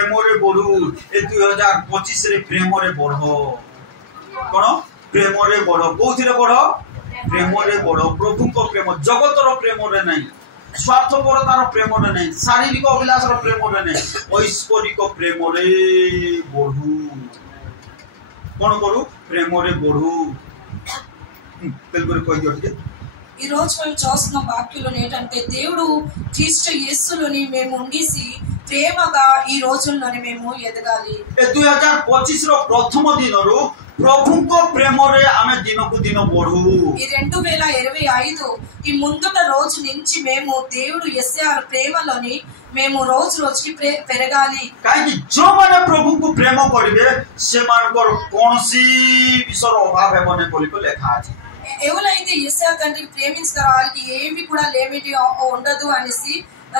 प्रेम रे बढ़ू ए 2025 रे प्रेम रे बढ़ कौन प्रेम रे बढ़ कोथिरे बढ़ प्रेम रे बढ़ प्रभु को प्रेम जगतर प्रेम रे नहीं स्वार्थपरतार प्रेम रे नहीं शारीरिक अभिलाषर प्रेम रे नहीं ऐश्वरिक प्रेम रे बढ़ू कौन करू प्रेम रे बढ़ू తెలుగులో కొద్దిగా ఒకటి ఈ రోజు మేము చూస్తున్న వాక్యంలో ఏంటంటే దేవుడు క్రీస్తు యేసులోని మేము ఉండిసి ప్రేమగా ఈ రోజుల్లోని మేము ఎదగాలి 2025 ର ପ୍ରଥମ ଦିନରୁ ପ୍ରଭୁଙ୍କ ପ୍ରେମରେ ଆମେ ଦିନକୁ ଦିନ ବଢୁ ఈ 2025 ఈ ముందుట రోజు నుంచి మేము దేవుడు యేసయ్య ప్రేమలోని మేము రోజు రోజుకి పెరగాలి କାହିଁକି ଯୋଉମାନେ ପ୍ରଭୁଙ୍କୁ ପ୍ରେମ କରିବେ ସେମାନଙ୍କର କୌଣସି ବିଷୟର ଅଭାବ ହେବ ନାହିଁ ବୋଲି ଲେଖା ଅଛି ఎవరైతే యేసయ్య తండ్రిని ప్రేమిస్తారో వాళ్ళకి ఏమీ కూడా లేమిటి ఉండదు అనేసి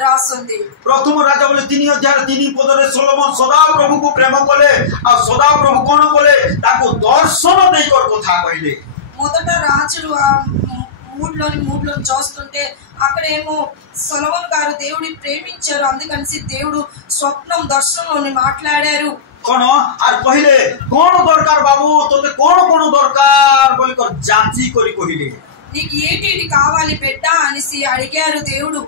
రాస్తుంది प्रथम राजा बोले 3 अध्याय 3 पदरे सोलोमन सदा प्रभु को प्रेम कले आ सदा प्रभु कोन कले ताको दर्शन देई कर कथा कहले మొదట రాజులు ఆ మూడ్లో చూస్తుంటే అక్కడేమో సొలొమోను గారు దేవుడిని ప్రేమించారు అందుకని దేవుడు స్వప్నం దర్శనంలోని మాట్లాడారు कोन आर पहिले कोन दरकार बाबू तोते कोन दरकार बोली कर जांची करी कहिले నీకు ఏంటి కావాలి బిడ్డ అనేసి అడిగారు దేవుడు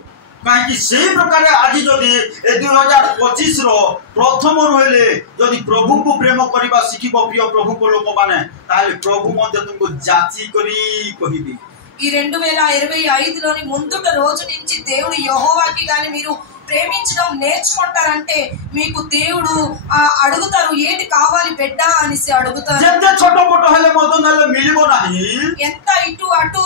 काहे से प्रकार आज जदि 2025 रो प्रथम रहले जदि प्रभु को प्रेम करबा सिखिबो प्रिय प्रभु को लोक माने ताले प्रभु मध्य तुमको जांची करी कहिबी ఈ 2025 లోని ముందుట రోజు నుంచి దేవుడు యెహోవాకి గాని మీరు ప్రేమించడం నేర్చుకుంటారంటే మీకు దేవుడు అడుగుతారు ఏంటి కావాలి బిడ్డ అనేసి అడుగుతారు జెంతే छोट मोट హలే మదనల మిలిబో नाही ఎంత ఇటు అటు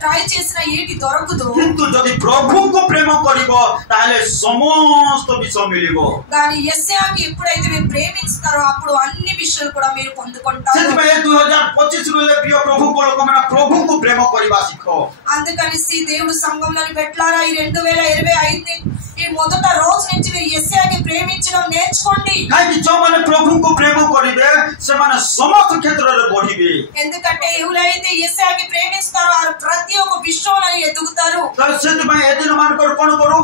ట్రై చేసినా ఏటి దొరకదు किंतु जदि प्रभु को प्रेम करिबो ताले समस्त विषय मिलिबो గాని యేసయ్యకి ఎప్పుడైతే మీరు ప్రేమిస్తారో అప్పుడు అన్ని విషయాలు కూడా మీరు పొందుకుంటారు ସେଥିପାଇଁ 2025 रे प्रिय प्रभु को लोक माने प्रभु को प्रेम करिबा सिखो అందుకని దేవుడు సంఘంలోని పెట్టారా ఈ 2025 ఈ మొదట రోజు నుంచి మీరు యేసయ్యకి ప్రేమించడం నేర్చుకోండి కాకి जो माने प्रभु को प्रेम करिबे से माने समस्त क्षेत्र रे बढ़िबे ఎందుకంటే ఎవరైతే యేసయ్యకి ప్రేమిస్తారో వారు ప్రతి ఒక్క విషయంలో ఎదుగుతారు ସେଥିପାଇଁ ଏ ଦିନ ମାନଙ୍କର कोन करू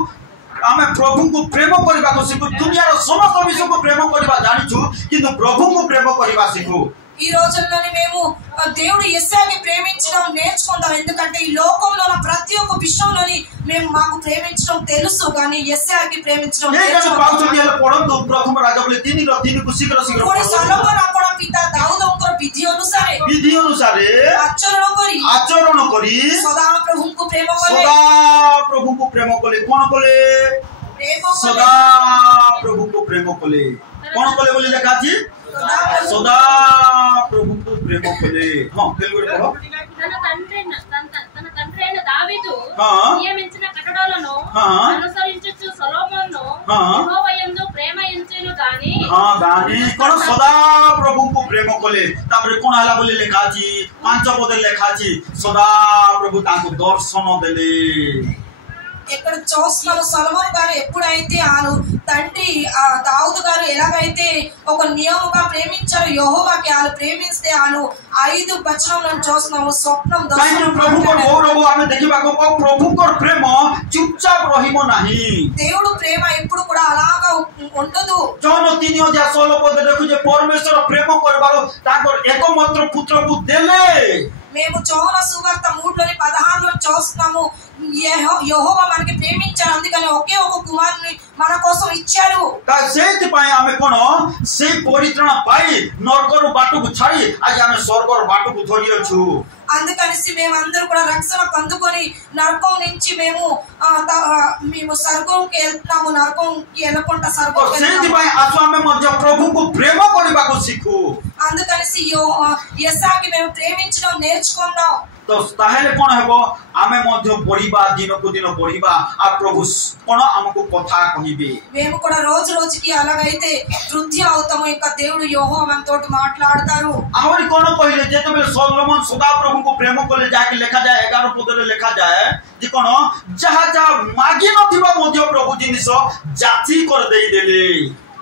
आमे प्रभु को प्रेम करिबा को सिखु दुनिया रो समस्त विषय को प्रेम करिबा जानिछु किंतु प्रभु को प्रेम करिबा सिखु ఈ రోజుల్లోనే మేము దేవుడు యేసయ్యని ప్రేమించడం నేర్చుకుంటాం ఎందుకంటే ఈ లోకంలో ప్రతి ఒక్క విషయంలోని మేము మాకు ప్రేమించడం తెలుసు కానీ యేసయ్యని ప్రేమించడం నేర్చుకోవాలి పడంతు ప్రథమ రాజా बोले 3 रो 3 को शीघ्र शीघ्र कोणी सलोमन आपण पिता दाऊदଙ୍କର विधि अनुसार आचरण करी सदा प्रभुଙ୍କୁ प्रेम कले कोन कले सदा प्रभु को प्रेम कले कोन कले बोली लिखा अछि सदा प्रभु को प्रेम कले हां తెలుగు పढो తన తండ్రి అయిన దావీదు నియమించిన కట్టడలను అనుసరించుచు సొలొమోను యెహోవా యందు ప్రేమ ఎంచెను గాని गानी कोन सदा प्रभु को प्रेम कले तापर कोन हला बोली लिखा अछि 5 पद लिखा अछि सदा प्रभु ताको दर्शन देले ఇక్కడ చూస్తున్నారు సొలొమోను గారు ఎప్పుడైతే ఆను తండ్రి దావీదు గారు ఎలాగైతే ఒక నియమంగా ప్రేమించారు యెహోవాకి ఆను ప్రేమిస్తే ఆను 5 వచనంలో చూస్తున్నాము స్వప్నం దర్శనం प्रभु को गौरव आमे देखिबा को प्रभु को प्रेम चुपचाप रहिबो नाही దేవుడు ప్రేమ ఎప్పుడు కూడా అలాగా ఉండదు जौन 3 अध्याय 16 पद देखु जे परमेश्वर प्रेम करबारो ताकर एकमात्र पुत्र को देले మేము యోహాన సువార్త 3లోని 16లో చూస్తున్నాము యెహోవా మనకి ప్రేమించారు అందుకని ఒకే ఒక కుమారుని మన కోసం ఇచ్చారు సేతి పై ఆమె కోన సే పరిత్రాణ పై నరకరు బాటకు ఛాడి आज ఆమె స్వర్గర బాటకు ధరియొచ్చు అందుకని మేమందరూ కూడా రక్షణ పొందుకొని నరకం నుంచి మేము స్వర్గంకి వెళ్తాము నరకంకి వెళ్ళకుండా స్వర్గంకి సేతి పై ఆసు ఆమె మధ్య ప్రభుకు ప్రేమ କରିବାକୁ ଶିଖୁ అందుకని యేసయ్యకి మేము ప్రేమించడం నేర్చుకుందాం तो ताहेले कोन हेबो आमे मध्य बढ़िबा दिन को दिन बढ़िबा आ प्रभु कोन हमको कथा कहिबे మేము కూడా రోజు రోజుకి అలాగైతే వృద్ధి అవుతాము ఇంకా దేవుడు యెహోవా మనతోటి మాట్లాడతారు आउरी कोन कहिले जेते बेले सोलोमन सदा प्रभु को प्रेम कोले जाके लिखा जाए 11 पदरे लिखा जाए जे कोन जहा जहा मागी नथिबा मध्य प्रभु जिनिस जाची कर देई देले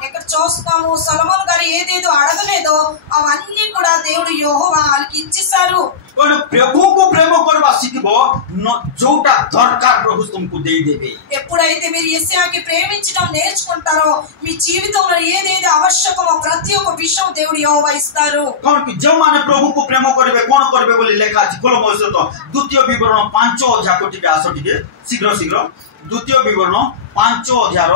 ఇక్కడ చూస్తాము సొలొమోను గారు ఏదేదో అడగలేదో అవన్నీ కూడా దేవుడు యెహోవా వాళ్ళకి ఇచ్చేశారు कोन प्रभु को प्रेम करबा सिखबो जोटा दरकार प्रभु तुमको दे देबे ఎప్పుడైతే మీరు యేసయ్యకి ప్రేమించడం నేర్చుకుంటారో మీ జీవితంలో ఏదేది అవశ్యకమో ప్రతి ఒక్క విషయం దేవుడు యెహోవా ఇస్తారు कोन कि जो माने प्रभु को प्रेम करबे कोन करबे बोली लेखा अछि कोलमोस तो द्वितीय विवरण 5 अध्याय को टिके आसो टिके शीघ्र शीघ्र द्वितीय विवरण 5 अध्याय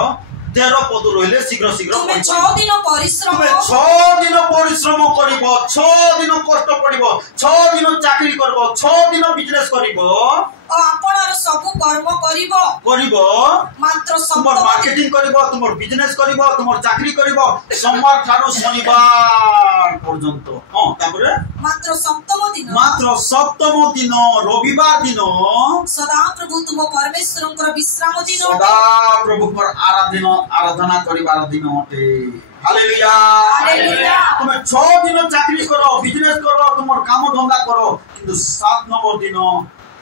13 पद रहिले शीघ्र शीघ्र तुमे 6 दिन परिश्रम 6 दिन परिश्रम करिवो 6 दिन कष्ट पड़िवो 6 दिन चाकरी करबो 6 दिन बिजनेस करिवो आपनार सब कर्म करिवो मात्र तुमर मार्केटिंग करिवो तुमर बिजनेस करिवो तुमर चाकरी करिवो सोमवार ठारो शनिवार पर्यंत हां तापरे मात्र सप्तम दिन रविवार दिन सदा प्रभु तुम परमेश्वरंकर विश्राम दिन सदा प्रभु पर आराधना करिवार दिन अटे हालेलुया हालेलुया तुम 6 दिन चाकरी करो बिजनेस करो तुमर काम धंधा करो किंतु 7 नंबर दिन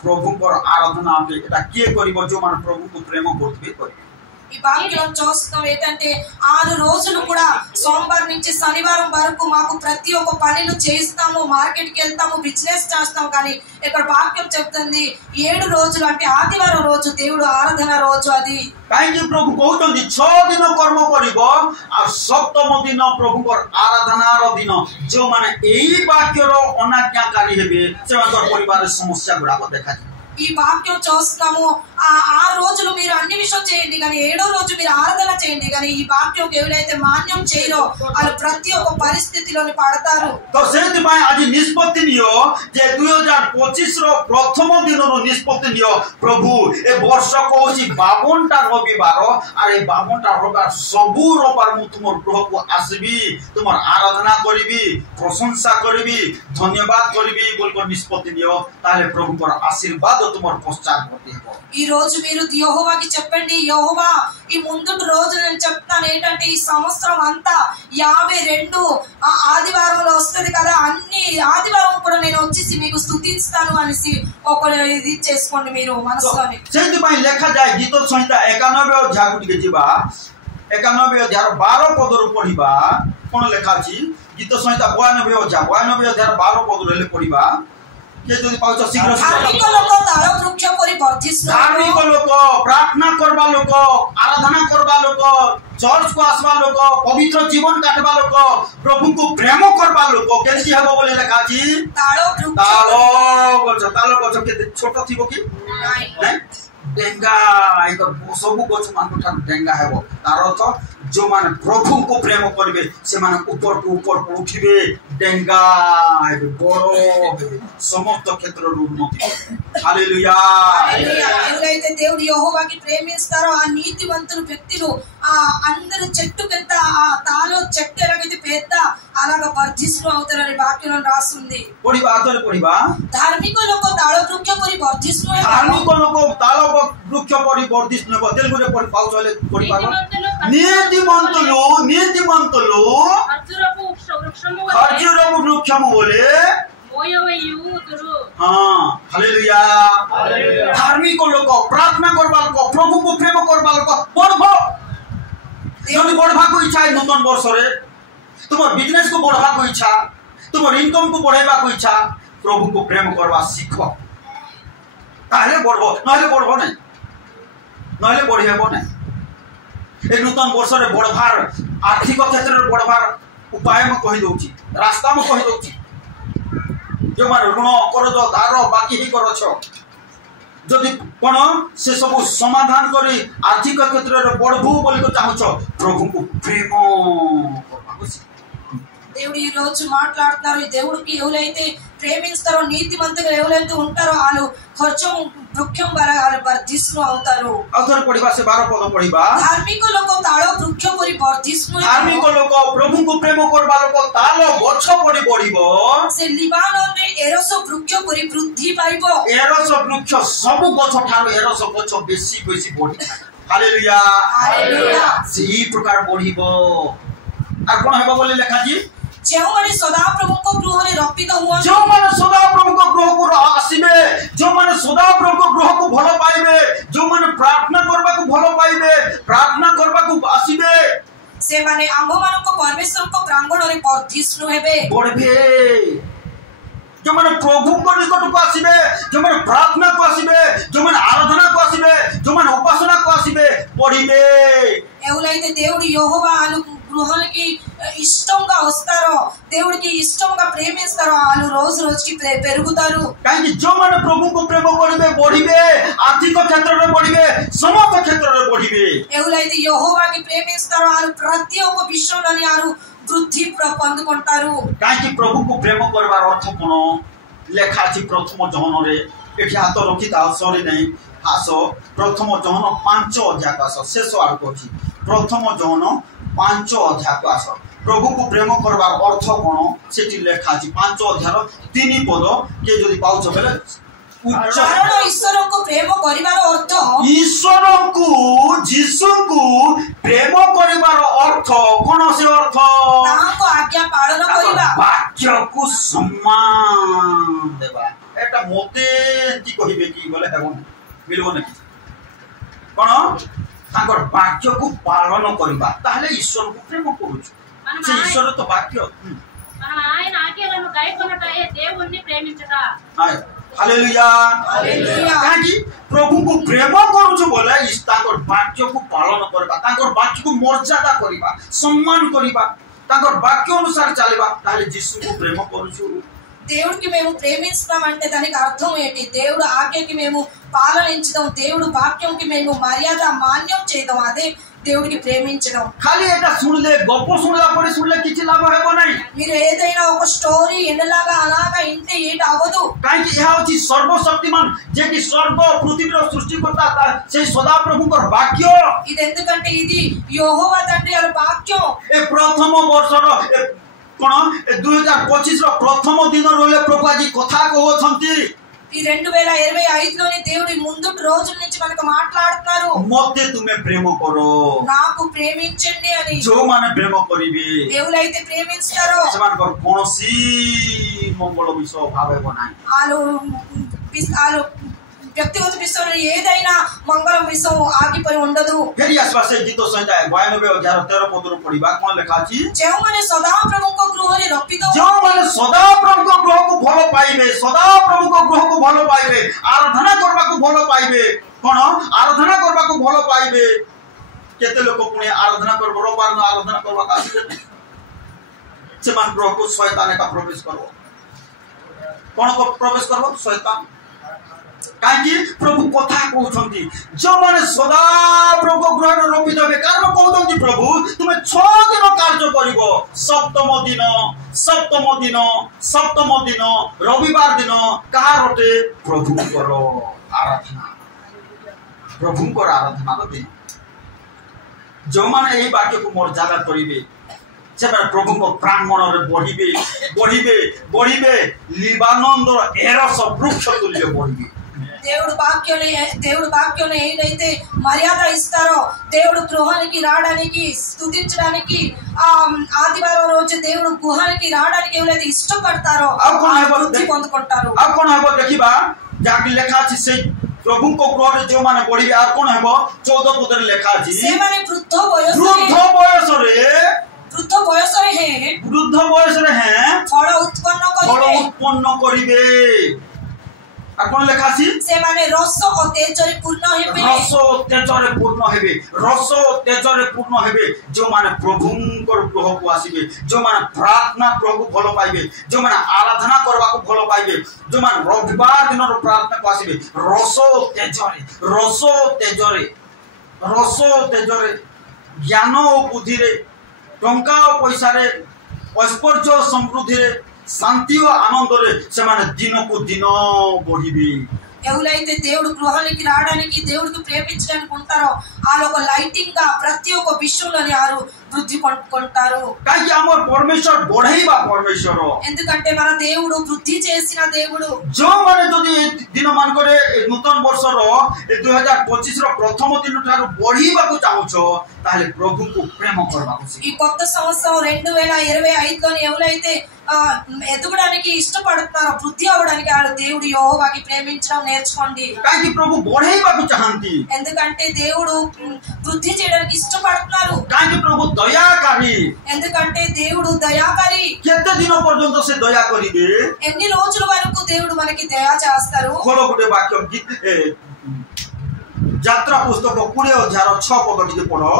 प्रभु पर आराधना अटे एटा के करिवो जो मन प्रभु को प्रेम करबे करिवो ఈ వాక్యం చూస్తాం ఏంటంటే 6 రోజులు కూడా సోమవారం నుంచి శనివారం వరకు మాకు ప్రతి ఒక్క పనిలు చేస్తాము మార్కెట్ కి వెళ్తాము బిజినెస్ చేస్తాం కానీ ఇక్కడ వాక్యం చెప్తుంది 7 రోజులు అంటే ఆదివారం రోజు దేవుడు ఆరాధన రోజు అది काहेकि प्रभु कहउतंदी 6 दिन कर्म करिवो आ सप्तम दिन प्रभु पर आराधना रो दिन जो माने एई वाक्य रो अनाज्ञाकारी हेबे सेमानकर परिवार समस्या गुडा को देखा ఈ వాక్యం చూస్తాము ఆ 6 రోజులు మీరు అన్ని విషయం చేయండి కానీ 7వ రోజు మీరు ఆరాధన చేయండి కానీ ఈ వాక్యం ఎవరైతే మాన్యం చేయరో వాళ్ళు ప్రతి ఒక్క పరిస్థితిలోని పడతారు तो सेति भाई आज निष्पत्ति नियो जे 2025 रो प्रथम दिन रो निष्पत्ति नियो प्रभु ए वर्ष को होची 52 टा रविवार अरे 52 टा रविवार सबु रविवार मु तुमर ग्रह को आसबी तुमर आराधना करिबी प्रशंसा करिबी धन्यवाद करिबी बोलकर निष्पत्ति नियो ताले प्रभु पर आशीर्वाद तुमर पश्चात होते हो ఈ రోజు మీరు యెహోవాకి చెప్పండి యెహోవా ఈ ముందుటి రోజు నేను చెప్తాను ఏంటంటే ఈ సంవత్సరం అంతా 52 ఆదివారంలో వస్తది కదా అన్ని ఆదివారం కూడా నేను వచ్చేసి మీకు స్తుతిస్తాను అనేసి ఒక ఇది చేసుకోండి మీరు మనసులోని सेति भाई लेखा जाय गीत संहिता 91 अध्याय को जिबा 91 अध्याय 12 पद रो पढिबा कोन लेखा छी गीत संहिता 92 अध्याय 12 पद रे पढिबा के जदि पाउछ शीघ्र धार्मिक लोक ताल वृक्ष परि वर्धिष्णु धार्मिक लोक प्रार्थना करबा लोक आराधना करबा लोक चर्च को आसबा लोक पवित्र जीवन काटबा लोक प्रभु को प्रेम करबा लोक केसी हेबो बोले लेखा छी ताल गछ के छोट थिबो कि नहीं डेंगा एक सब गछ मान ठान डेंगा हेबो तार अर्थ जो माने प्रभु को प्रेम करबे से माने ऊपर को उठिबे डेंगा हेबे बड़ो समस्त क्षेत्र रो उन्नति हालेलुया ఎవరైతే దేవుడు యెహోవాకి ప్రేమిస్తారో ఆ నీతివంతుల వ్యక్తులు ఆ అందరు చెట్టు కింద ఆ తాలో చెట్టు ఎలాగైతే పెద్ద అలాగా వర్ధిష్ణు అవుతారని వాక్యంలో రాస్తుంది పడిబా అతలు పడిబా ధార్మిక లోక తాళ వృక్ష పరి వర్ధిష్ణు ధార్మిక లోక తాళ వృక్ష పరి వర్ధిష్ణు తెలుగులో పడి పావుచలే పడిబా నీతిమంతులు ఖర్జూరపు వృక్షము వలె हालेलुया धार्मिक लोक प्रार्थना करबा लोक प्रभु को प्रेम करबा लोक बढ़बो जदि बढ़बा को इच्छा है नूतन वर्ष रे तुमर बिजनेस को बढ़बा को इच्छा तुमर इनकम को बढ़ाइबा को इच्छा प्रभु को प्रेम करबा सीखो ताले बढ़बो नहले बढ़बो नै नहले बढ़िबो नै ए नूतन वर्ष रे बढ़बार आर्थिक क्षेत्र रे बढ़बार उपाय में कहि दोची रास्ता में कहि दोची जो माने ऋण करज धार बाकी ही करछ जदि कोन से सब समाधान करी आर्थिक क्षेत्र रे बढ़बू बोली को चाहछ प्रभु को प्रेम करबा దేవుడు ఈ రోజు మాట్లాడుతారు దేవుడికి ఎవరైతే ప్రేమిస్తారో నీతిమంతులు ఎవరైతే ఉంటారో వాళ్ళు ఖర్చం వృక్షం వర్ధిష్ణు అవుతారు अगर पढिबा से 12 पद पढिबा धार्मिक लोक ताळ वृक्ष परि वर्धिष्णु धार्मिक लोक प्रभु को प्रेम करबा लोक ताल गछ परि बढ़िबो से लिबानन रे एरस वृक्ष परि वृद्धि पाइबो एरस वृक्ष सब गछ ठारो एरस गछ बेसी बेसी बढ़ी हालेलुया हालेलुया सही प्रकार बढ़िबो आर कोन हेबो बोले लेखा जी जो माने सदा प्रभु को गृह रे रपित हुआ जो माने सदा प्रभु को गृह को आसीबे जो माने सदा प्रभु को गृह को भलो पाइबे जो माने प्रार्थना करबा को भलो पाइबे प्रार्थना करबा को आसीबे से माने आंभ मान को परमेश्वर को प्रांगण रे वर्धिष्णु हेबे बढ़बे जो मैंने प्रभु को निकट को आसीबे, जो मैंने प्रार्थना को आसीबे, जो मैंने आराधना को आसीबे, जो मैंने उपासना को आसीबे पढ़िबे ఎవరైతే దేవుడు యెహోవా అను గృహానికి ఇష్టంగా వస్తారో దేవుడికి ఇష్టంగా ప్రేమిస్తారో వాళ్ళు రోజు రోజుకి పెరుగుతారు काहे जो मैंने प्रभु को प्रेम करिबे बढ़िबे आर्थिक क्षेत्र रे बढ़िबे समस्त क्षेत्र रे बढ़िबे ఎవరైతే యెహోవాకి ప్రేమిస్తారో వాళ్ళు ప్రతి ఒక్క విషయంలోని వాళ్ళు వృద్ధి పొందుకుంటారు काहे प्रभु को प्रेम करबार अर्थ कोन लेखा अछि प्रथम जहन रे एठी हाथ रखिता सॉरी नहीं हासो प्रथम जहन 5 अध्याय का शेष आड़ अछि प्रथम जहन 5 अध्याय का प्रभु को प्रेम करबार अर्थ कोन सेठी लेखा अछि 5 अध्याय 3 पद के जदि पाउछ बेले कारण ईश्वर को प्रेम करिवार अर्थ ईश्वर को जीसु को प्रेम करिवार अर्थ कोन से अर्थ ताको आज्ञा पालन करिबा वाक्य को सम्मान देबा एटा मोते एंती कहिबे की बोले हेबो मिलबो नै कोन ताकर वाक्य को पालन करिबा ताहले ईश्वर को प्रेम करूछ से ईश्वर तो वाक्य మనం ఆయన ఆజ్ఞలను గైకొనుటయే దేవుణ్ణి ప్రేమించుట हालेलुया हालेलुया काकी प्रभु को प्रेम करूछु बोले ताकर वाक्य को पालन करबा ताकर वाक्य को मर्यादा करबा सम्मान करबा ताकर वाक्य अनुसार चलबा ताले यीशु को प्रेम करूछु దేవుడికి మేము ప్రేమిస్తామంటే దానికి అర్థం ఏంటి దేవుడు ఆజ్ఞకి మేము పాలనించడం దేవుడు వాక్యంకి మేము మర్యాద మాన్యం చేయడం అదే దేవుడికి ప్రేమించడం खाली एटा सुनले गप्प सुनला परे सुनले किछि लाभ हेबो नै మీరు ఏదైనా ఒక స్టోరీ ఎన్నలాగా అలాగా ఇంటే ఏట అవదు काकी ଏହା होछि सर्वशक्तिमान जे कि स्वर्ग पृथ्वी रो सृष्टिकर्ता से सदा प्रभु को वाक्य ఇది ఎందుకంటే ఇది యెహోవా తండ్రి యొక్క వాక్యం ए प्रथम वर्ष रो कोन 2025 रो प्रथम दिन रोले प्रभु आज कथा कहउछंती ఈ 2025 లోని దేవుడి ముందు రోజుల నుంచి మనకు మాట్లాడుతున్నారు मते तुमे प्रेम करो నాకు ప్రేమించండి అని जो माने प्रेम करिबे ఎవరైతే ప్రేమిస్తారో सेमानकर कोनोसी मंगल विषय भावे बनाई ఆలో వ్యక్తిగత విషయంలో ఏదైనా మంగళం విషయం ఆగిపోయి ఉండదు फेरि आसपास गीत संहिता 92:13 पद रो पढिबा कोन लेखा अछि ଯେଉଁମାନେ ସଦା ପ୍ରଭୁଙ୍କ ଗୃହରେ ରଖିତ जो माने सदा प्रभु को ग्रह को भलो पाइबे सदा प्रभु को ग्रह को भलो पाइबे आराधना करबा को भलो पाइबे कोन आराधना करबा को भलो पाइबे केते लोक पुणे आराधना करबो रोबार न आराधना करबा का से मान ग्रह को शैतान का प्रवेश करो कोन को प्रवेश करबो शैतान काकी प्रभु कथा कहउछंती जो माने सदा प्रभु ग्रह रोपित होबे कारण कहउछंती प्रभु तुमे 6 दिन कार्य करिवो सप्तम दिन रविवार दिन कारटे प्रभु करो आराधना प्रभु को आराधना दिन जो माने एही वाक्य को मर्यादा करिवे से प्रभु को प्राण मन रे बढ़िबे लिबानंद एरस वृक्ष तुल्य बढ़िबे దేవుడు వాక్యంలో ఏదైతే మర్యాద ఇస్తారో దేవుడు గృహానికి రావడానికి స్తుతించడానికి ఆదివారం రోజు దేవుడు గృహానికి రావడానికి ఎవరైతే ఇష్టపడతారో వృద్ధి పొందుకుంటారు अब कोन हेबो देखिबा जाकी लेखा अछि से प्रभु को ग्रह रे जो माने बढ़िबे आ कोन हेबो 14 पद रे लेखा अछि ସେମାନେ वृद्ध बयसरे हैं फल उत्पन्न करिबे आपण लेखा अछि से माने रस और तेजरे पूर्ण हेबे जो माने प्रभु को ग्रह को आसीबे जो माने प्रार्थना प्रभु भलो पाइबे जो माने आराधना करबा को भलो पाइबे जो माने रविवार दिन रो प्रार्थना को आसीबे रस तेजरे ज्ञान और बुद्धि रे टंका और पैसा रे ऐश्वर्य समृद्धि रे शांति और आनंद रे से माने दिन को दिन बढ़िबे ఎవరైతే దేవుడు గృహానికి రావడానికి దేవుడికి ప్రేమించడానికి ఉంటారో వాళ్ళొక లైటింగ్ గా ప్రతి ఒక్క విషయంలోని వారు వృద్ధి పొందుకుంటారు కాకి అమర్ పరమేశ్వర బోడైబా పరమేశ్వర ఎందుకంటే మన దేవుడు వృద్ధి చేసిన దేవుడు जो माने जदी दिन मान करे नूतन वर्ष रो 2025 रो प्रथम दिन ठारो बढ़ीबा को चाहछो ताले प्रभु को प्रेम करबा ఈ కొత్త సంవత్సరం 2025లోని ఎవరైతే ఎదుగడానికి ఇష్టపడుతున్నారో వృద్ధి అవ్వడానికి వాళ్ళు దేవుడు యెహోవాకి ప్రేమించడం నేర్చుకోండి. కాకి ప్రభు బోడైబాకు చాహంతి ఎందుకంటే దేవుడు వృద్ధి చేయడానికి ఇష్టపడుతున్నారు. కాకి ప్రభు దయాకారి ఎందుకంటే దేవుడు దయాకారి. केते दिन पर्यंत से दया करिबे ఎన్ని రోజుల వరకు దేవుడు మనకి దయ చేస్తారు. खोलो गुटे वाक्य यात्रा पुस्तक 20,006 पद टिके पढो.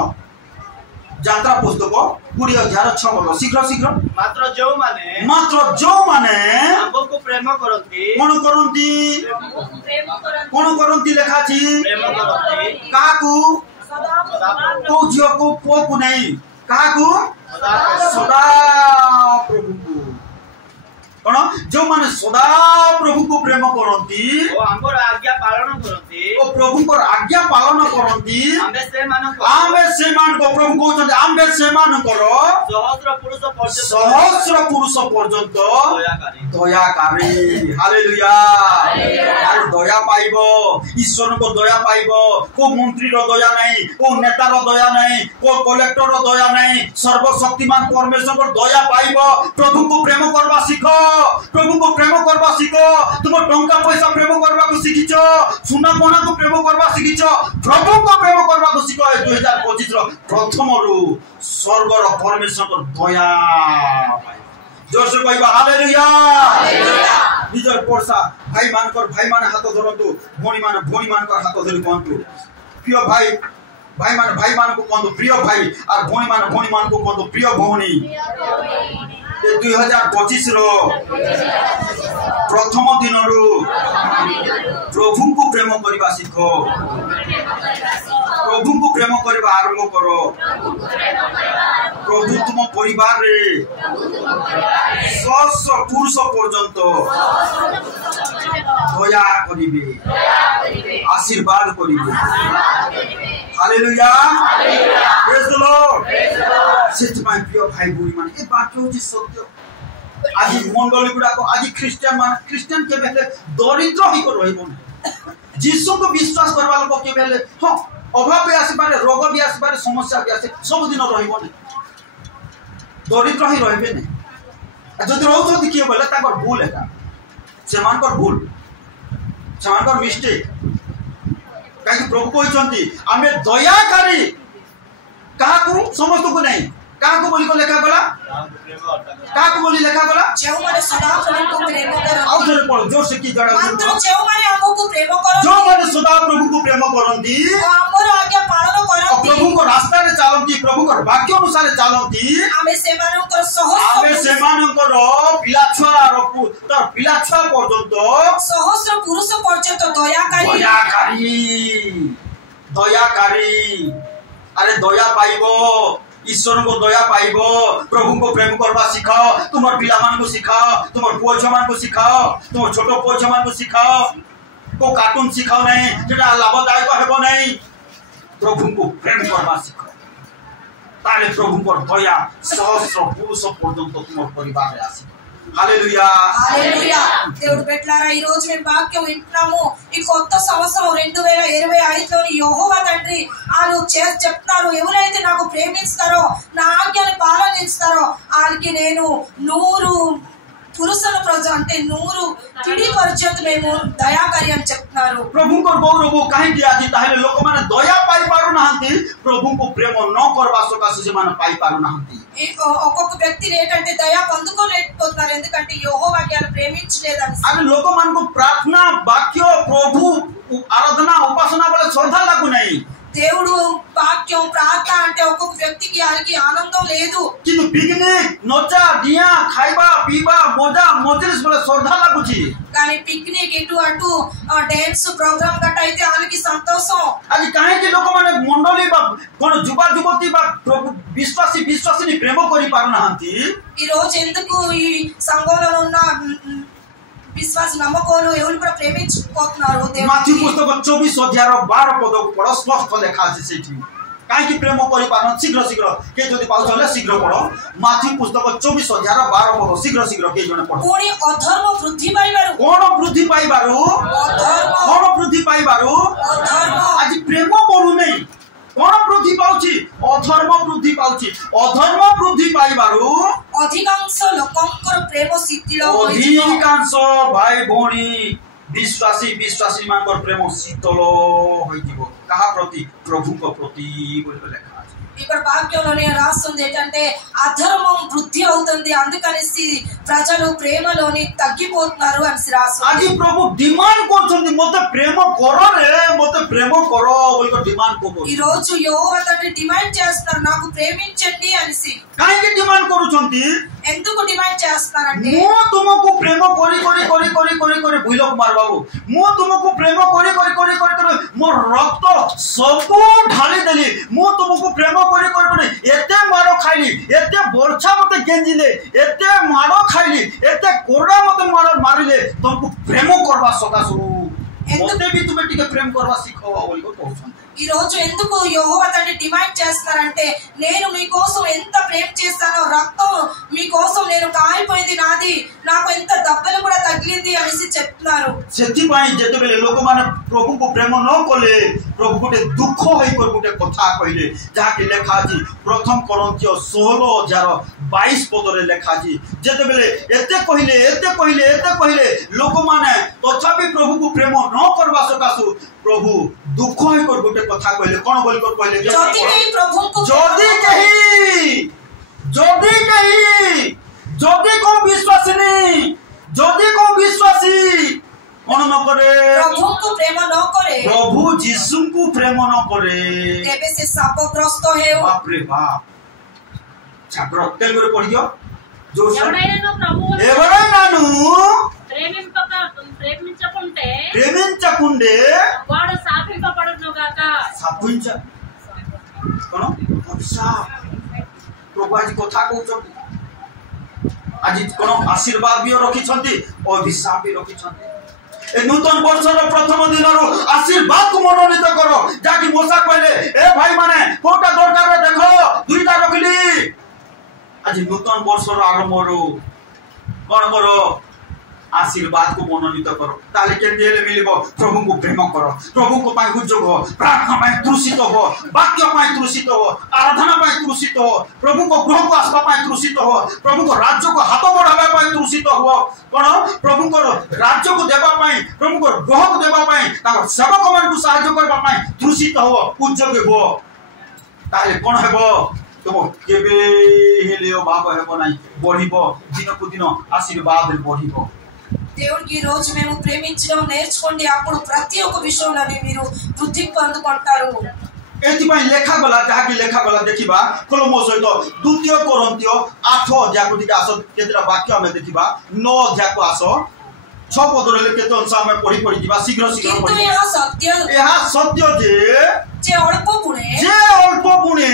यात्रा पुस्तक 20,006 पद शीघ्र शीघ्र. मात्र जो माने हमको प्रेम करंती कोन करंती लेखा छी प्रेम करंती काकू को जियो को पोकु नहीं काकू सदा प्रभु को कोन जो माने सदा प्रभु को प्रेम करंती ओ हमर आज्ञा पालन करंती ओ प्रभु को आज्ञा पालन करंती आमे से मान को प्रभु कहते आमे से मान करो सहस्र पुरुष पर्यंत दयाकारी हालेलुया अरे दया पाइबो ईश्वर को दया पाइबो को मंत्री रो दया नहीं को नेता रो दया नहीं को कलेक्टर रो दया नहीं सर्वशक्तिमान परमेश्वर को दया पाइबो. प्रभु को प्रेम करबा सीखो प्रभु को प्रेम करबा सीखो. तुम टंका पैसा प्रेम करबा को सीखिचो सुना कोना को प्रेम करबा सीखिचो प्रभु को प्रेम करबा को सीखो. 2025 रो प्रथम रु स्वर्ग रो परमेश्वर को दया जोर से कहबा हालेलुया निजर पोरसा भाई मान हाथ धरंतु भोणी मान हाथ धरि कहंतु प्रिय भाई मान को कहंतु प्रिय भाई और भोणी मान को कहंतु प्रिय भोणी. 2025 रो प्रथम दिन रु प्रभु को प्रेम करबा सीखो प्रभु को प्रेम करबा आरंभ करो. प्रभु तुम परिवार रे सहस्र पुरुष पर्यंत दया करिबे आशीर्वाद करिबे. Hallelujah praise the lord. सेटमाय प्रिय भाई भूरी मान ए वाक्य होची सत्य. आज मंडली गुडा को आज क्रिश्चियन के बेले दरिद्र ही को रहइबो न जीसु को विश्वास करबा लोक के बेले हां अभाव भी आसी पारे रोग भी आसी पारे समस्या भी आसी सब दिन रहइबो न दरिद्र ही रहबे न. जदि रहतो देखिए बोले ताकर भूल है सेमानकर भूल सेमानकर मिस्टेक काहे प्रभु कहचंती आमे दयाकारी काहाकू समस्त को नहीं काहाकू बोली को लेखा गला काहाकू बोली लेखा गला जेउ माने सदा प्रभु को प्रेम करंती. आउ थरे पढ़ो जोर से की जड़ा मात्र जेउ माने हमको प्रेम करंती जो माने सदा प्रभु को प्रेम करंती हमर आज्ञा पालन करंती प्रभु को रास्ता रे चालंती प्रभु को वाक्य अनुसार चालंती आमे सेमानकर पिलाछुआ पर्यंत सहस्र पुरुष पर्यंत दयाकारी अरे दया पाइबो ईश्वर को दया पाइबो. प्रभु को प्रेम करबा सिखाओ तुम पिला मान को सिखाओ तुम पुओ मान को सिखाओ तुम छोटो पुओ मान को सिखाओ को कार्टून सिखाओ नहीं जेटा लाभदायक हेबो नहीं. प्रभु को प्रेम करबा सिखाओ ताले प्रभु को दया सहस्र पुरुष पर्यंत तुम परिवार रे आसी. Hallelujah hallelujah. దేవుడు పెట్టారా ఈ రోజు మేము వాక్యం వింటున్నాము. ఈ కొత్త సంవత్సరం 2025లోని యెహోవా తండ్రి ఆలు చెప్తారు ఎవరైతే నాకు ప్రేమిస్తారో నా ఆజ్ఞని పాలనిస్తారో వాళ్ళకి నేను 100 పురుషుల ప్రజలు అంటే 100 పిడి పర్యంత మేము దయాకారి అని చెప్తున్నారు. प्रभु को गौरव काहेकि आदि ताहेले लोक माने दया पाई पारु नाहंती प्रभु को प्रेम न करबा सकाशे से माने पाई पारु नाहंती. ఒక్కొక్క వ్యక్తి ఏంటంటే దయ పొందుకోలేకపోతున్నారు ఎందుకంటే యెహోవాకి వాళ్ళు ప్రేమించలేదని. అనే लोक मान को प्रार्थना वाक्य प्रभु आराधना उपासना वाले श्रद्धा लागू नहीं. దేవుడు వాక్యం ప్రార్థన అంటే ఒక్కొక్క వ్యక్తికి వాళ్ళకి ఆనందం లేదు. কিন্তু পিকনিক নচা ডিয়া খাইবা পিবা মজা মজলিস বলে শ্রদ্ধা লাগুছি. కానీ పిక్నిక్ ఇటు అటు డాన్స్ ప్రోగ్రామ్ గట్ట అయితే వాళ్ళకి సంతోషం. आज काहे कि लोक माने मंडली बा कोन युवा युवती बा विश्वासी प्रेम करि पारु नाहंती. ఈ రోజు ఎందుకు ఈ సంఘంలో ఉన్న विश्वास नमकोलो एवल पर प्रेमिंचपोतनारो देव. माथ्यू पुस्तक 24 अध्याय 12 पद पढ स्पष्ट लेखा अछि सेठी काहे कि प्रेम करि पारन शीघ्र के जदि पाउछले शीघ्र पढ. माथ्यू पुस्तक 24 अध्याय 12 पद शीघ्र के जने पढ. कोणी अधर्म वृद्धि पाइबारु कोन वृद्धि पाइबारु अधर्म अधर्म आज प्रेम बढु नै कौन वृद्धि पाउची अधर्म वृद्धि पाउची अधर्म वृद्धि पाइबारु ଅଧିକାଂଶ ଲୋକଙ୍କର ପ୍ରେମ ଶିଥିଳ ହୋଇଯିବ अधिकांश भाई भौणी विश्वासी मानकर प्रेम शीतल होइजिवो कहा प्रति प्रभु को प्रति बोली लेखा अछि ఇక్కడ వాక్యంలోనే రాస్తుంది ఏంటంటే అధర్మం వృద్ధి అవుతుంది అందుకనేసి ప్రజలు ప్రేమలోని తగ్గిపోతున్నారు అని రాస్తుంది आज प्रभु डिमांड करछन्ती मते प्रेम करो रे मते प्रेम करो बोली को डिमांड करो ఈ రోజు యెహోవా తండ్రి డిమాండ్ చేస్తున్నారు నాకు ప్రేమించండి అనేసి काहे के डिमांड करूछन्ती ఎందుకు డిమాండ్ చేస్తున్నారంటే मु तुमको प्रेम करी भूलक मार बाबू मु तुमको प्रेम करी मोर रक्त सब ढाली देली मु तुमको प्रेम करी एते मारो खाइली एते बोरछा मते गेंजिले एते मारो खाइली एते कोरडा मते मारिले तुमको प्रेम करबा सकासु मते भी तुम्हें टिके प्रेम करबा सिखो बोली को कहउछन ఈ రోజు ఎందుకు యెహోవా తండ్రి డిమాండ్ చేస్తున్నారంటే నేను మీకోసం ఎంత ప్రేమ చేస్తానో రక్తం మీకోసం నేను కాయిపోయింది నాది నాకు ఎంత దెబ్బలు కూడా తగిలింది అనేసి చెప్తున్నారు सेथि पई जेते बेले लोक माने प्रभु को प्रेम न कोले प्रभु गोटे दुख होई पर गोटे कथा कहले जा के लेखा अछि प्रथम कोरिन्थियो 16:22 पद रे लेखा अछि जेते बेले एते कहले लोक माने तथापि प्रभु को प्रेम न करबा सकासु प्रभु दुख होई पर गोटे कथा कहले कोन बोल कर कहले যদি কেହି প্রভুଙ୍କୁ जदी को विश्वासी कोन न करे প্রভুଙ୍କୁ প্রেম ନ କରେ प्रभु यीशु को प्रेम न करे ତେବେ ସେ ଶାପଗ୍ରସ୍ତ ହେଉ बाप रे बाप छात्र तेलुगु रे पढ़ियो जो ఎవడైనా ప్రభువును ఎవరైనాను ప్రేమించకుంటే వాడు శాపింపబడును గాక सापुंच कोन अभिशाप प्रभु आज कथा कहउछन्ती आज कोन आशीर्वाद भी रखी छन्ती अभिशाप भी रखी छन्ती ए नूतन वर्षर प्रथम दिन आशीर्वाद को मनोनीत करो जाकि मोसा कहले ए भाई माने कोटा दरकार देखो दुईटा रखली आज नूतन वर्षर आरंभ कोन करो आशीर्वाद को मनोनीत करो ताले केंदी हेले मिलिबो प्रभु को प्रेम करो प्रभु को पाई उद्योग हो प्रार्थना पाई तृषित हो वाक्य पाई तृषित हो आराधना पाई तृषित हो प्रभु को गृह को आसवा पाई तृषित हो प्रभु को राज्य को हाथ बढ़ावा पाई तृषित हो कोन प्रभु को राज्य को देबा पाई प्रभु को गृह को देबा पाई ताको सेवक मान को सहायता करबा पाई तृषित हो उद्योग हो ताले कोन हेबो तुम केबे हेले भाव हेबो नाही बढ़िबो दिन को दिन आशीर्वाद रे बढ़िबो దేవుడికి ఈ రోజు మేము ప్రేమించడం నేర్చుకోండి అప్పుడు ప్రతి ఒక్క విషయంలో మీరు వృద్ధి పొందుకుంటారు एथिपाई लेखा गला जहा कि लेखा गला देखिबा कोलोमो सहित द्वितीय कोरिन्थियो 8 अध्याय को दिका आसो केतरा वाक्य हमें देखिबा 9 अध्याय को आसो 6 पद रे केते अंश हमें पढ़ी जीवा शीघ्र কিন্তু पढ़ी ଏହା ସତ୍ୟ जे ଅଳ୍ପ ଗୁଣେ अल्प गुणे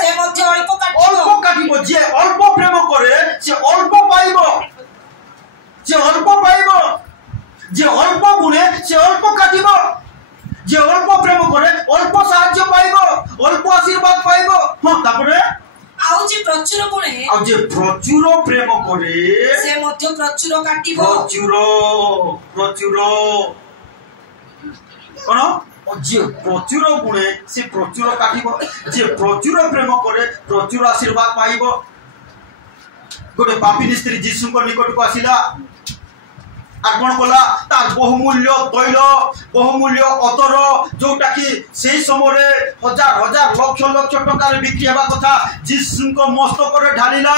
ସେ ମଧ୍ୟ ଅଳ୍ପ अल्प କାଟିବ काटिबो जे अल्प प्रेम करे से अल्प पाइबो जे अल्प गुणे से अल्प काटिबो जे अल्प प्रेम करे अल्प साहाय्य पाइबो अल्प आशीर्वाद पाइबो हां तापरे ଆଉ ଯେ ପ୍ରଚୁର ଗୁଣେ आ जे प्रचुर प्रेम करे ସେ ମଧ୍ୟ ପ୍ରଚୁର କାଟିବ प्रचुर कोन जे प्रचुर गुणे से प्रचुर काटिबो जे प्रचुर प्रेम करे प्रचुर आशीर्वाद पाइबो गोटे पापी स्त्री यीशु को निकट को आसिला আর কোন কলা তার বহুমূল্য তৈল বহুমূল্য অতর जोटा कि সেই সময়ে হাজার হাজার লক্ষ লক্ষ টাকার বিক্রি হবা কথা যিশুଙ୍କ মস্তকরে ঢালিলা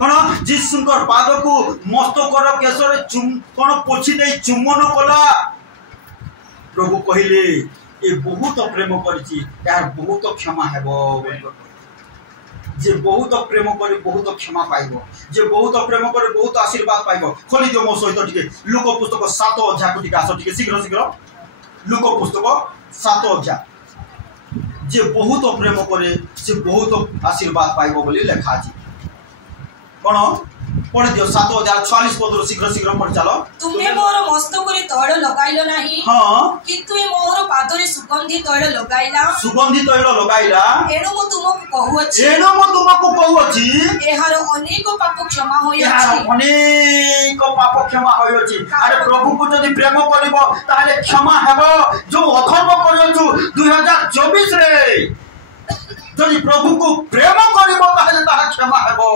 কোন যিশুଙ୍କ পাদকু মস্তকর কেশরে কোন পোছি দেই চুম্বন কলা প্রভু কহিলে এ বহুত প্রেম করিছি তার বহুত ক্ষমা হেব जे बहुत प्रेम करे बहुत क्षमा पाइबो जे बहुत प्रेम करे बहुत आशीर्वाद पाइबो खोली दियो मो सहित टिके लूक पुस्तक 7 अध्याय को टिके आसो टिके शीघ्र लूक पुस्तक 7 अध्याय जे बहुत प्रेम करे से बहुत आशीर्वाद पाइबो बोली लेखा अछि कोन पढ़ी दियो 7:46 पदर शीघ्र शीघ्र पढ़ी चलो। तुम्हें मोर मस्तकरे तैल लगाइलो नाही हाँ किंतु ए मोर पादरे सुगंधी तैल लगाइला सुगंधी तैल लगाइला एणु मु तुमको कहूअछि एणु मु तुमको कहूअछि एहार अनेक पाप क्षमा होइछि यार अनेक पाप क्षमा होइछि। अरे प्रभु को जदि प्रेम करिवो ताले क्षमा हेबो। जो अधर्म करियछु 2024 रे जदि प्रभु को प्रेम करिवो ताले ताहा क्षमा हेबो।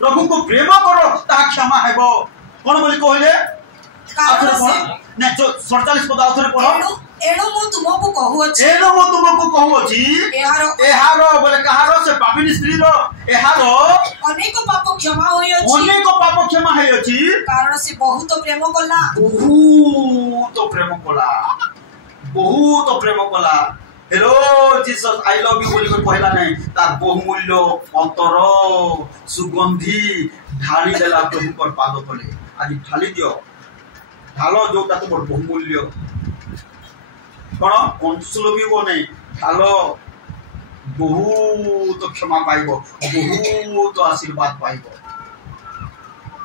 प्रभु को प्रेम करो ताहा क्षमा हेबो। कोन बोली कहले कारण से ने जो 47 पद आउथरे पढो एणु मु तुमको कहूअछि एणु मु तुमको कहूअछि एहारो बोले कहारो से पापिनी स्त्री रो एहारो अनेक पाप क्षमा होइछि अनेक पाप क्षमा होइछि कारण से बहुत प्रेम कला बहुत प्रेम कला। Hello Jesus I love you बोली कहला नहीं तार बहुमूल्य अंतर सुगंधी ढाली देला प्रभु पर पाद तले। आज ढाली दियो ढालो जोटा तुम बहुमूल्य कौन कंसुलगी वो नहीं ढालो बहुत क्षमा पाइबो बहुत आशीर्वाद पाइबो।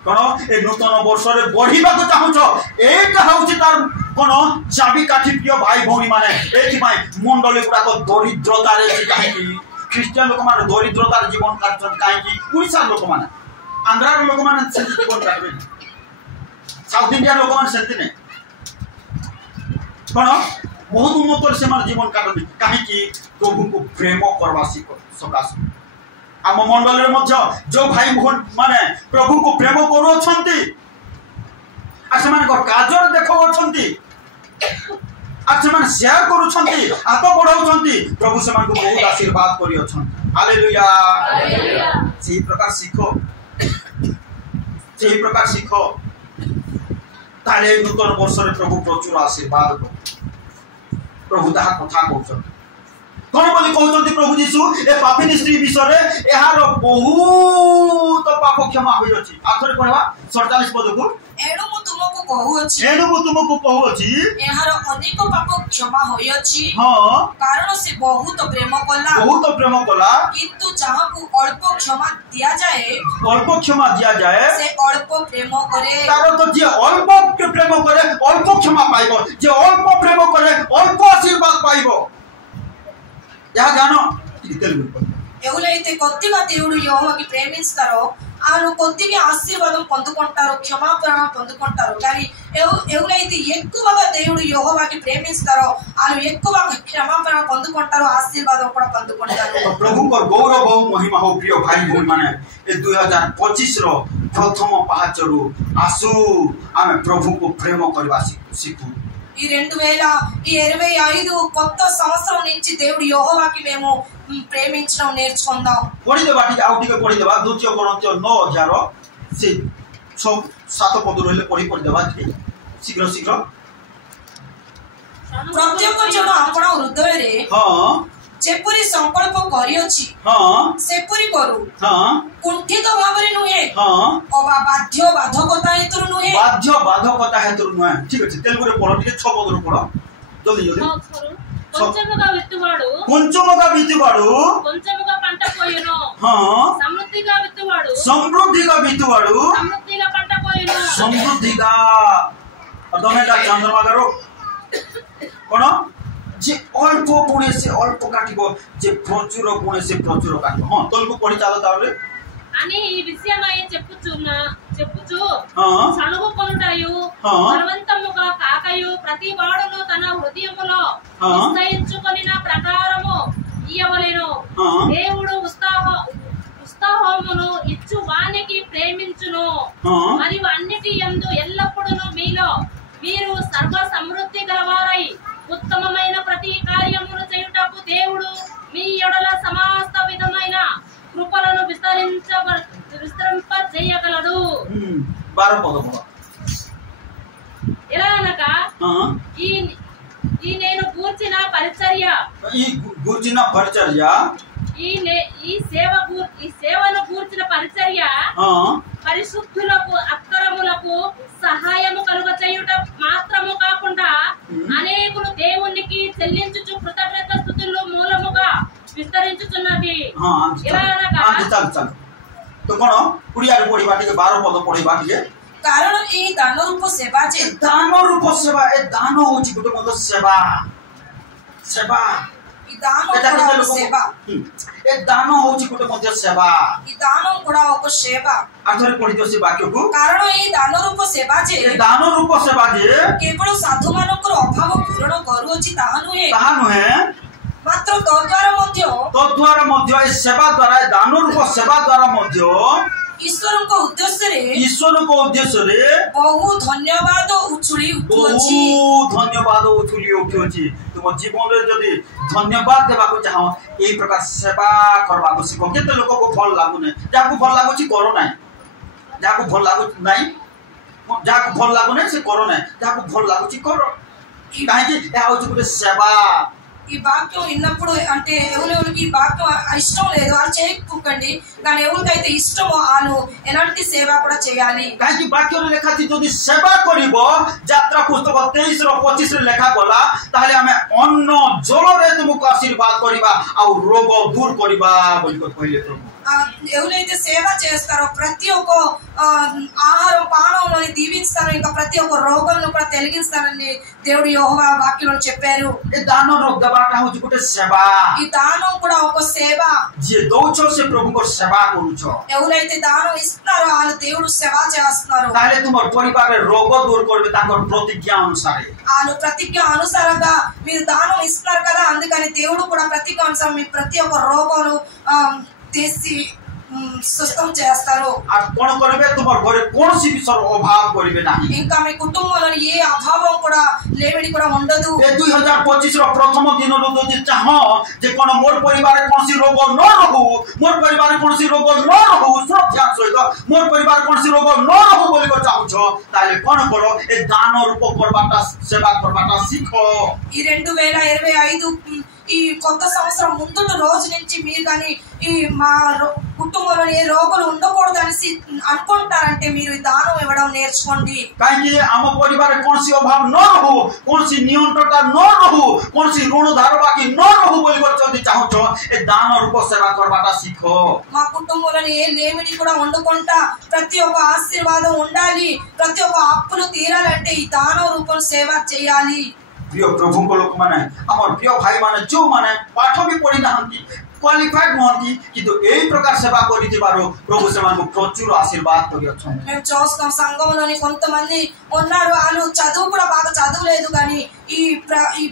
कौन ए नूतन वर्ष रे बढ़िबा को चाहुछ एटा होउछि तार कौन चाबी काठी प्रिय भाई भौणी माने एथि माय मंडली गुडा को दरिद्रता रे काहे ख्रिस्टियन लोक माने दरिद्रता रे जीवन काटछन काहे कि ओडिसा लोक माने आंध्रा लोक माने से जीवन काटबे साउथ इंडिया लोक माने सेंति ने कौन बहुत उन्नत से माने जीवन काटबे काहे कि प्रभु को प्रेम करबा सकास। आम मंडल रे मध्य जो भाई भौण माने प्रभु को प्रेम करू अछंती आ से माने काजर देखो अछंती आ से माने शेयर करू छंती हाथ बढ़ाउ छंती प्रभु से माने को बहुत आशीर्वाद करी अछंती। Hallelujah hallelujah. सही प्रकार सीखो ताले नूतन वर्ष रे प्रभु प्रचुर आशीर्वाद को प्रभु ताहा कथा कहउछन कौन बोली कहउछन प्रभु यीशु ए पापिनी स्त्री विषय रे एहार बहुत पाप क्षमा होई अछि। आथरे कहबा 47 पद को एणु मु तुमको कहूअछि एहार अनेक पाप क्षमा होई अछि हां कारण से बहुत प्रेम कला किंतु जहां को अल्प क्षमा दिया जाए से अल्प प्रेम करे। तारो तो जे अल्प प्रेम करे अल्प क्षमा पाइबो जे अल्प प्रेम करे अल्प आशीर्वाद पाइबो। या जानो तेलुगु एवुलैते కొద్దిగా దేవుడు యెహోవాకి ప్రేమిస్తారో ఆరు కొద్దిగా ఆశీర్వాదం పొందుకుంటారు క్షమాపణ పొందుకుంటారు కానీ ఎవరైతే ఎక్కువగా దేవుడు యెహోవాకి ప్రేమిస్తారో ఆరు ఎక్కువగా క్షమాపణ పొందుకుంటారు ఆశీర్వాదం కూడా పొందుకుంటారు। प्रभु को गौरव हो महिमा हो प्रिय भाई भौण माने ए 2025 रो प्रथम पाहाचरू आसु आमे प्रभु को प्रेम करबा सिखु। ఈ 2025 కొత్త సంవత్సరం నుంచి దేవుడు యెహోవాకి మేము ప్రేమించడం నేర్చుకుందాం। పడి దేవా టికే ఆउ టికే పడి దేవా 2 కొరింథీయ 9:11 से 7 पद रहले पढ़ी देवा शीघ्र शीघ्र प्रत्येक जन आपण हृदय रे हां जेपरी संकल्प करियोछि हां सेपरी करू हां कुंठित भाबरे नुहे हां ओबा बाध्य बाधकता हेतु नुहे ठीक अछि तेलुगु रे पढ़ो टिके 6 पद रे पढ़ो जल्दी जल्दी కొంచెముగా విత్తువాడు కొంచెముగా పంట కోయును సమృద్ధిగా విత్తువాడు సమృద్ధిగా పంట కోయును సమృద్ధిగా అర్థమేట చంద్రమా గారు कोन जे अल्प गुणे से अल्प काटिबो जे प्रचुर गुणे से प्रचुर काटिबो। हां तोलको पढि चालो ताले అని ఈ విషయమై చెప్పుచు సనుగు కొనుటయు బలవంతముగా కాకయు ప్రతి వాడును తన హృదయములో నిశ్చయించుకొనిన ప్రకారము ఇయ్యవలెను। దేవుడు ఉత్సాహమును ఇచ్చు వానికి ప్రేమించును మరియు అన్నిటి యందు ఎల్లప్పుడూ మీరు సర్వ సమృద్ధి గలవారై ఉత్తమమైన ప్రతి కార్యమును చేయుటకు దేవుడు మీ యొడల సమస్త విధమైన కృపలను విస్తరింప చేయగలడు। 12 పద ఎలా అనగా ఈ నేను గూర్చిన పరిచర్య ఈ సేవను గూర్చిన పరిచర్య పరిశుద్ధులకు అక్కరములకు సహాయము కలుగ చేయుట మాత్రము కాకుండా అనేకులు దేవునికి చెల్లించుచు కృతజ్ఞత స్తుతులు మూలముగా విస్తరించుచున్నది। ఇలా అనగా तो कौन पुड़िया पढ़ा टे 12 पद पढ़ा टे କାରଣ ଏଇ ଦାନ ରୂପ ସେବା ଯେ दान रूप सेवा ए दान होची गोटे मत सेवा सेवा ఈ దానం एटा కూడా केते ఒక సేవ ए दान होची गोटे मत सेवा ఈ దానం కూడా ఒక సేవ आथरे पढ़ी दियो से वाक्य को କାରଣ ଏଇ ଦାନ ରୂପ ସେବା ଯେ ए दान रूप सेवा जे କେବଳ ସାଧୁ ମାନଙ୍କର ଅଭାବ ପୂରଣ କରୁଅଛି ତାହା ନୁହେଁ ताहा नहे ମାତ୍ର ତଦ୍ୱାରା ମଧ୍ୟ तो द्वारा मध्य ए सेवा द्वारा ए दान रूप सेवा द्वारा मध्य ଈଶ୍ୱରଙ୍କ ଉଦ୍ଦେଶ୍ୟରେ ईश्वर को उद्देश्य रे ବହୁ ଧନ୍ୟବାଦ ଉଛୁଳି ଉଠୁଅଛି बहुत धन्यवाद उठुली उठुची तुम जीवन रे जदी धन्यवाद देबा को चाहो एई प्रकार सेवा करबा को सिखो केते लोक को फल लागु नै जाको फल लागु छी करो नै जाको फल लागु नै जाको फल लागु नै से करो नै जाको फल लागु छी करो काहे कि ए आउची गुटे सेवा ఈ వాక్యం విన్నప్పుడు అంటే ఎవరికి ఈ వాక్యం ఇష్టం లేదు వాళ్ళు చేయకండి కానీ ఎవరికైతే ఇష్టమో వాళ్ళు ఎలాంటి సేవ కూడా చేయాలి काहे कि वाक्य रे लेखा थी जदी सेवा करिवो यात्रा पुस्तक 23 रो 25 रे लेखा गला ताले हमें अन्न जल रे तुमको आशीर्वाद करिबा आ रोग दूर करिबा बोली को कहले प्रभु ఎవరైతే సేవ చేస్తారో ప్రతి ఒక్క ఆహారం పానంలోని దీవిస్తారో ఇంకా ప్రతి ఒక్క రోగాలను కూడా తొలగిస్తారని దేవుడు యెహోవా వాక్యంలో చెప్పారు ए दान रोग दबाटा होची गुटे सेवा ఈ దానం కూడా ఒక సేవ जे दौछ से प्रभु को सेवा करूछ ఎవరైతే దానం ఇస్తున్నారో వాళ్ళు దేవుడు సేవ చేస్తున్నారు ताले तुम परिवार रे रोग दूर करबे ताकर प्रतिज्ञा अनुसार వాళ్ళు ప్రతిజ్ఞ అనుసారంగా మీరు దానం ఇస్తున్నారు కదా అందుకని దేవుడు కూడా ప్రతిజ్ఞ అనుసారం మీ ప్రతి ఒక్క రోగాలు తీసి సుస్థం చేస్తారు आ कोन करबे तुमर घरे कोनसी विषय अभाव करबे नाही ఇంకా మీ కుటుంబంలో ఏ అభావం కూడా లేమిడి కూడా ఉండదు ए 2025 रो प्रथम दिन रो जदि चाह जे कोन मोर परिवार रे कोनसी रोग न रहू मोर परिवार रे कोनसी रोग न रहू श्रद्धा सहित मोर परिवार कोनसी रोग न रहू बोली को चाहू छ ताले कोन करो ए दान रूप करबाटा सेवा करबाटा सीखो ఈ 2025 ఈ కొత్త సంవత్సరం ముందు రోజు నుంచి మీరు కానీ ఈ మా కుటుంబంలో ఏ రోగాలు ఉండకూడదని అనుకుంటారంటే మీరు ఈ దానం ఇవ్వడం నేర్చుకోండి काहे कि हम परिवार रे कोनसी अभाव न रहू कोनसी नियंत्रणता न रहू कोनसी ऋण धार बाकी न रहू बोली को जदि चाहू छ ए दान रूप सेवा करबाटा सीखो మా కుటుంబంలో ఏ లేమిడి కూడా ఉండకుండా ప్రతి ఒక్క ఆశీర్వాదం ఉండాలి ప్రతి ఒక్క అప్పులు తీరాలంటే ఈ దానం రూపం సేవ చేయాలి प्रिय प्रभु को लोक माने हमर प्रिय भाई माने जो माने पाठ भी पढ़ी नाहंती क्वालिफाइड नहंती किंतु एई प्रकार सेवा करि दिबारो प्रभु सेमान प्रचुर आशीर्वाद करि अछन మేము చూస్తాం సంఘంలోని కొంతమంది ఉన్నారు వాళ్ళు చదువు కూడా బాగా చదువులేదు కానీ ఈ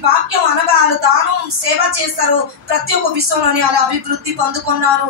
వాక్యం అనగా వాళ్ళు దానం సేవ చేస్తారు ప్రతి ఒక్క విషయంలోని వాళ్ళు అభివృద్ధి పొందుకున్నారు